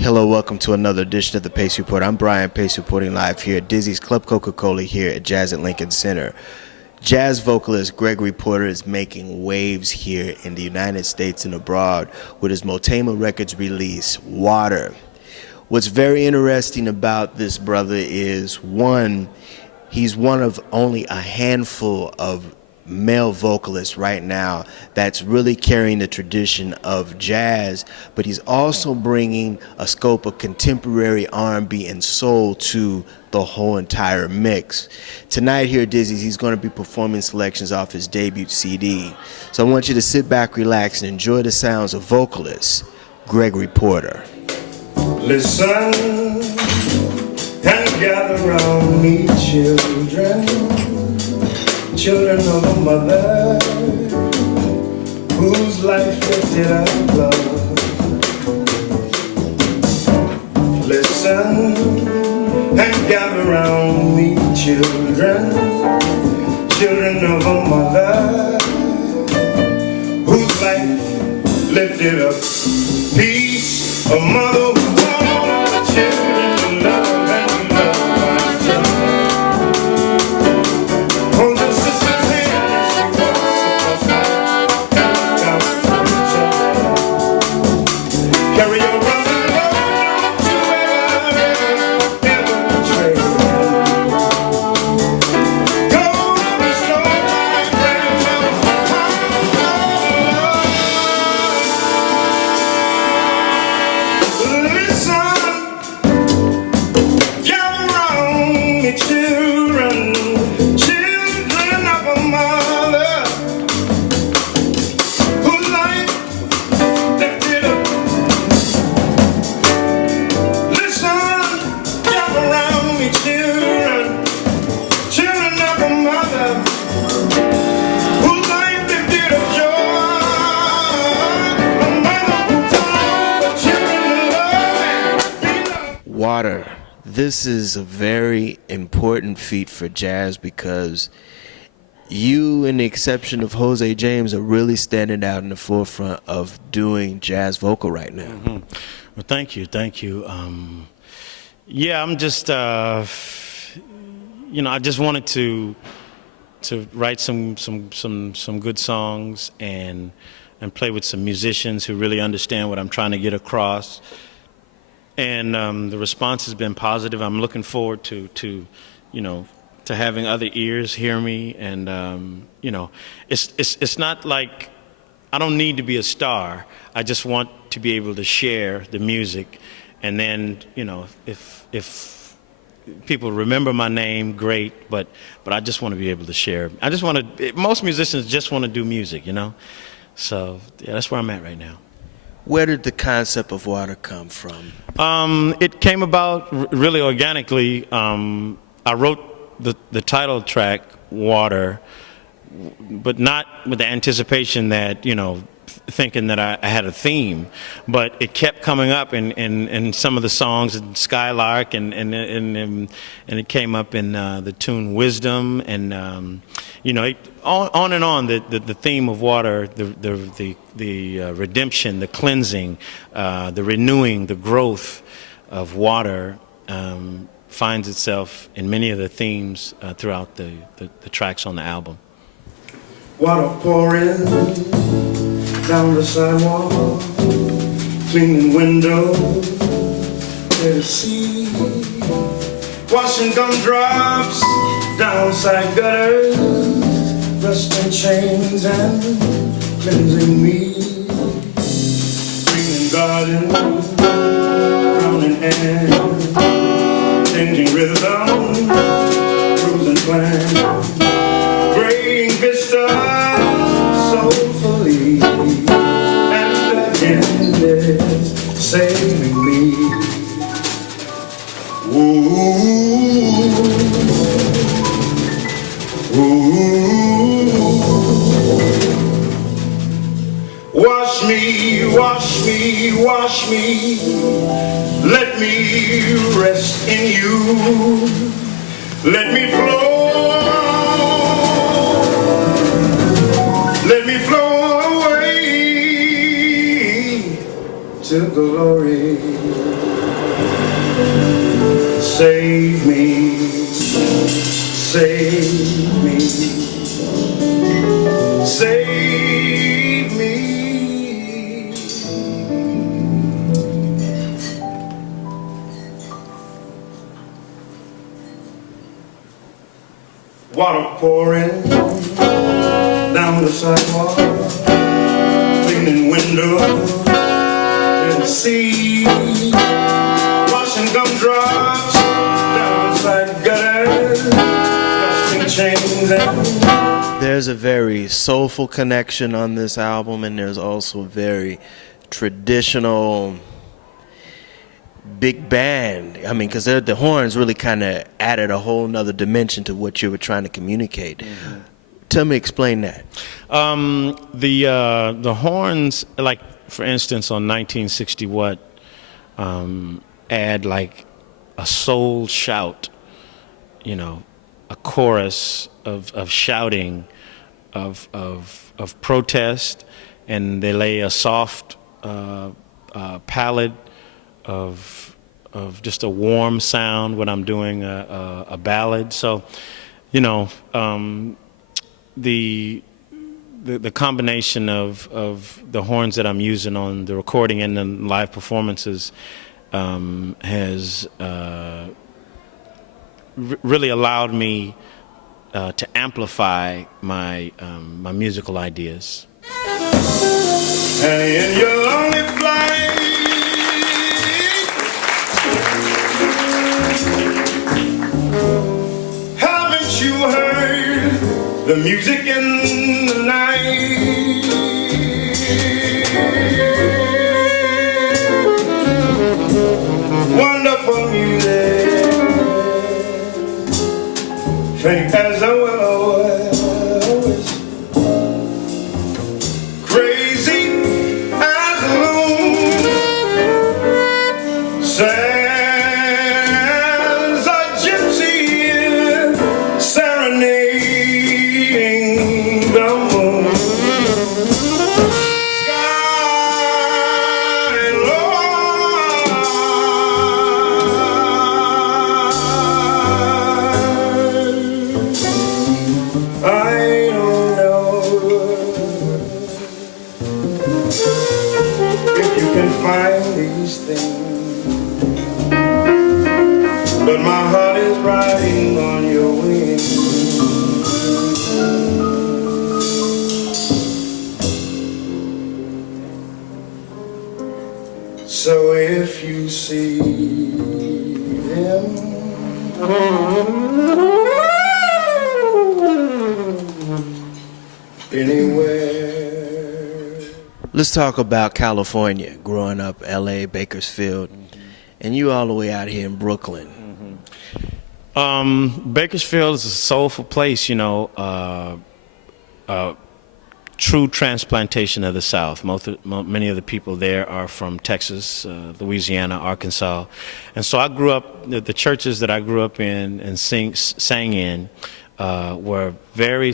Hello, welcome to another edition of the Pace Report. I'm Brian Pace, reporting live here at Dizzy's Club Coca-Cola here at Jazz at Lincoln Center. Jazz vocalist Gregory Porter is making waves here in the United States and abroad with his Motema Records release, Water. What's very interesting about this brother is, one, he's one of only a handful of male vocalist right now that's really carrying the tradition of jazz, but he's also bringing a scope of contemporary R&B and soul to the whole entire mix. Tonight here at Dizzy's, he's going to be performing selections off his debut CD. So I want you to sit back, relax, and enjoy the sounds of vocalist Gregory Porter. Listen and gather round me, children of a mother whose life lifted up love. Listen and gather round me, children of a mother whose life lifted up peace, a mother who brought the children to love and love my children. Water. This is a very important feat for jazz because you, in the exception of Jose James, are really standing out in the forefront of doing jazz vocal right now. Mm-hmm. Well, thank you. Yeah, I'm just, I just wanted to write some good songs and play with some musicians who really understand what I'm trying to get across. And the response has been positive. I'm looking forward to having other ears hear me. And it's not like I don't need to be a star. I just want to be able to share the music. And then if people remember my name, great. But I just want to be able to share. Most musicians just want to do music, So yeah, that's where I'm at right now. Where did the concept of Water come from? It came about really organically. I wrote the title track, Water, but not with the anticipation that, thinking that I had a theme. But it kept coming up in some of the songs, in Skylark, and it came up in the tune Wisdom, and on and on. The theme of water, the redemption, the cleansing, the renewing, the growth of water finds itself in many of the themes throughout the tracks on the album. Water pouring down the sidewalk, cleaning windows, let it see, washing gumdrops down side gutters, rusting chains and cleansing me, greening gardens, crowning air, changing rhythm, cruising plan, graying vistas soulfully, and endless saving me. Ooh, ooh. Wash me, wash me, wash me. Let me rest in you. Let me flow. Let me flow away to glory. Save me, save me, save me. Water pouring down the sidewalk, cleaning windows in the sea, washing gumdrops downside gutters, dusting chains and... There's a very soulful connection on this album, and there's also a very traditional big band. I mean, because the horns really kind of added a whole nother dimension to what you were trying to communicate. Mm-hmm. Tell me, explain that. The horns, like for instance, on 1960 What, add like a soul shout, you know, a chorus of shouting, of protest, and they lay a soft palette of just a warm sound when I'm doing a ballad. So, you know, the combination of the horns that I'm using on the recording and the live performances has really allowed me to amplify my my musical ideas. And in your lonely flight, haven't you heard the music in the night? Wonderful music, faint as a willow, crazy as a loon, says a gypsy serenading the moon. Sky low, I don't know if you can find these things, but my heart is riding on your wings. So if you see him, anywhere. Let's talk about California, growing up LA, Bakersfield, and you all the way out here in Brooklyn. Bakersfield is a soulful place, you know, true transplantation of the South. Many of the people there are from Texas, Louisiana, Arkansas. And so I grew up, the churches that I grew up in and sang in had very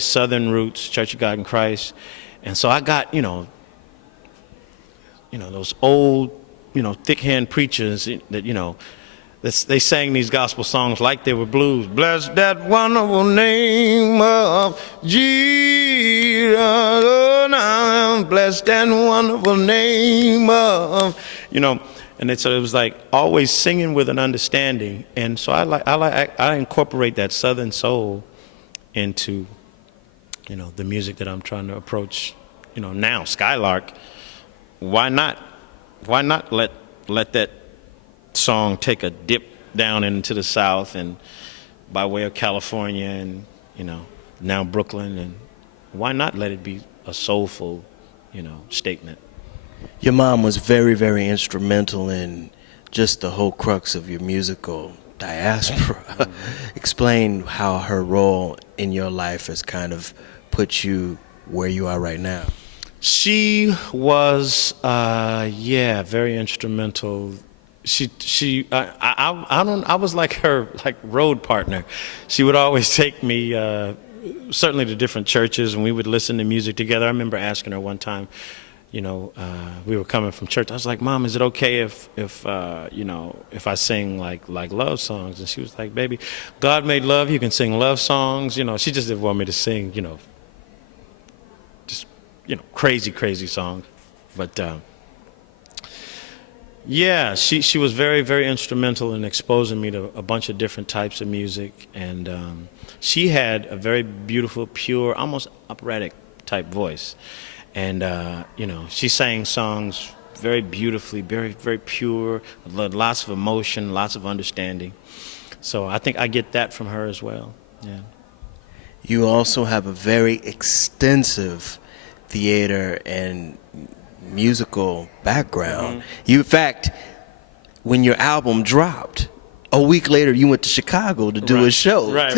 Southern roots, Church of God in Christ. And so I got, you know, those old, you know, thick-hand preachers that, you know, they sang these gospel songs like they were blues. Bless that wonderful name of Jesus. Oh, now, bless that wonderful name of, you know. And so it was like always singing with an understanding. And so I incorporate that Southern soul into, you know, the music that I'm trying to approach, you know, now. Skylark, why not let that song take a dip down into the South and by way of California and, you know, now Brooklyn, and why not let it be a soulful, you know, statement? Your mom was very, very instrumental in just the whole crux of your musical diaspora. Explain how her role in your life has kind of put you where you are right now. She was, very instrumental. I was like her, like road partner. She would always take me, certainly to different churches, and we would listen to music together. I remember asking her one time, we were coming from church. I was like, Mom, is it okay if I sing like love songs? And she was like, baby, God made love. You can sing love songs. She just didn't want me to sing, crazy songs. But yeah, she was very, very instrumental in exposing me to a bunch of different types of music. And she had a very beautiful, pure, almost operatic type voice. And, she sang songs very beautifully, very, very pure, lots of emotion, lots of understanding. So I think I get that from her as well, yeah. You also have a very extensive theater and musical background. In fact, when your album dropped, a week later you went to Chicago to do a show. Right.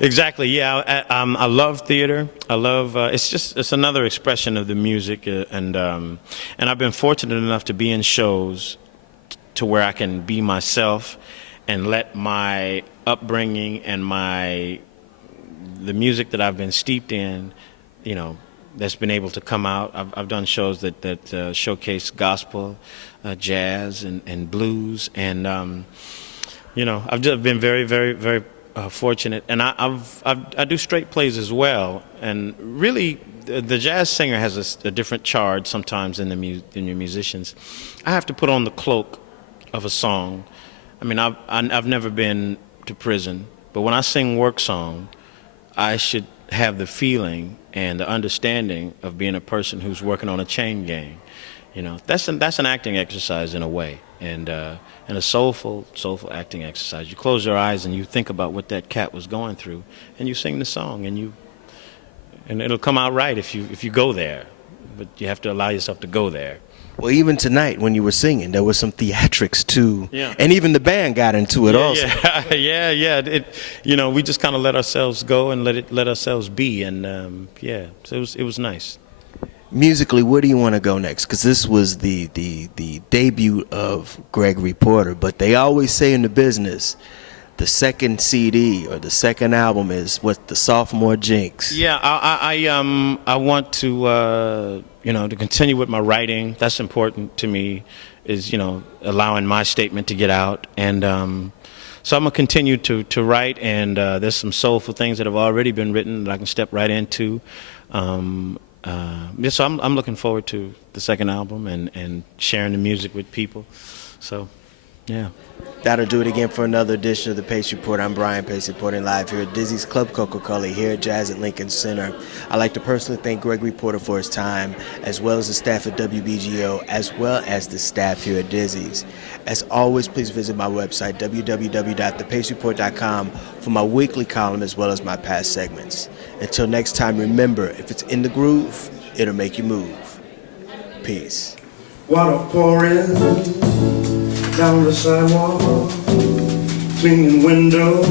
Exactly. Yeah, I love theater. I love it's another expression of the music, and I've been fortunate enough to be in shows to where I can be myself and let my upbringing and the music that I've been steeped in, that's been able to come out. I've done shows that showcase gospel, jazz, and blues, and I've just been very, very, very fortunate. And I do straight plays as well. And really, the jazz singer has a different charge sometimes than your musicians. I have to put on the cloak of a song. I mean, I've never been to prison, but when I sing work song, I should have the feeling and the understanding of being a person who's working on a chain gang. That's an acting exercise in a way, and a soulful acting exercise. You close your eyes and you think about what that cat was going through, and you sing the song, and it'll come out right if you go there, but you have to allow yourself to go there. Well, even tonight when you were singing, there was some theatrics too, yeah. And even the band got into it also. Yeah. We just kind of let ourselves go and let ourselves be, and so it was nice. Musically, where do you want to go next? Because this was the debut of Gregory Porter, but they always say in the business, the second CD or the second album is the sophomore jinx. Yeah, I want to to continue with my writing. That's important to me, is allowing my statement to get out, and so I'm gonna continue to write. And there's some soulful things that have already been written that I can step right into. So I'm looking forward to the second album and sharing the music with people. So, yeah. That'll do it again for another edition of the Pace Report. I'm Brian Pace, reporting live here at Dizzy's Club Coca-Cola here at Jazz at Lincoln Center. I'd like to personally thank Gregory Porter for his time, as well as the staff at WBGO, as well as the staff here at Dizzy's. As always, please visit my website, www.thepacereport.com, for my weekly column as well as my past segments. Until next time, remember, if it's in the groove, it'll make you move. Peace. Water pouring down the sidewalk, cleaning windows,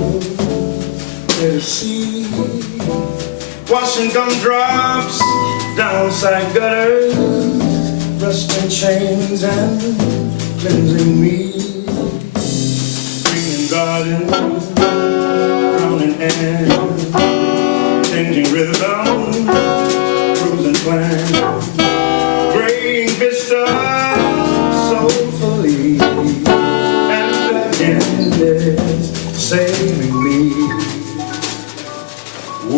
let us see, washing gumdrops down side gutters, rusting chains and cleansing me, green gardens, drowning air, changing rhythm, cruising plan, graying vistas soulfully, and the end is saving me. Ooh,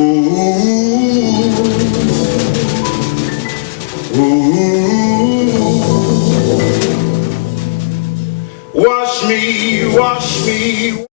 ooh, wash me, wash me.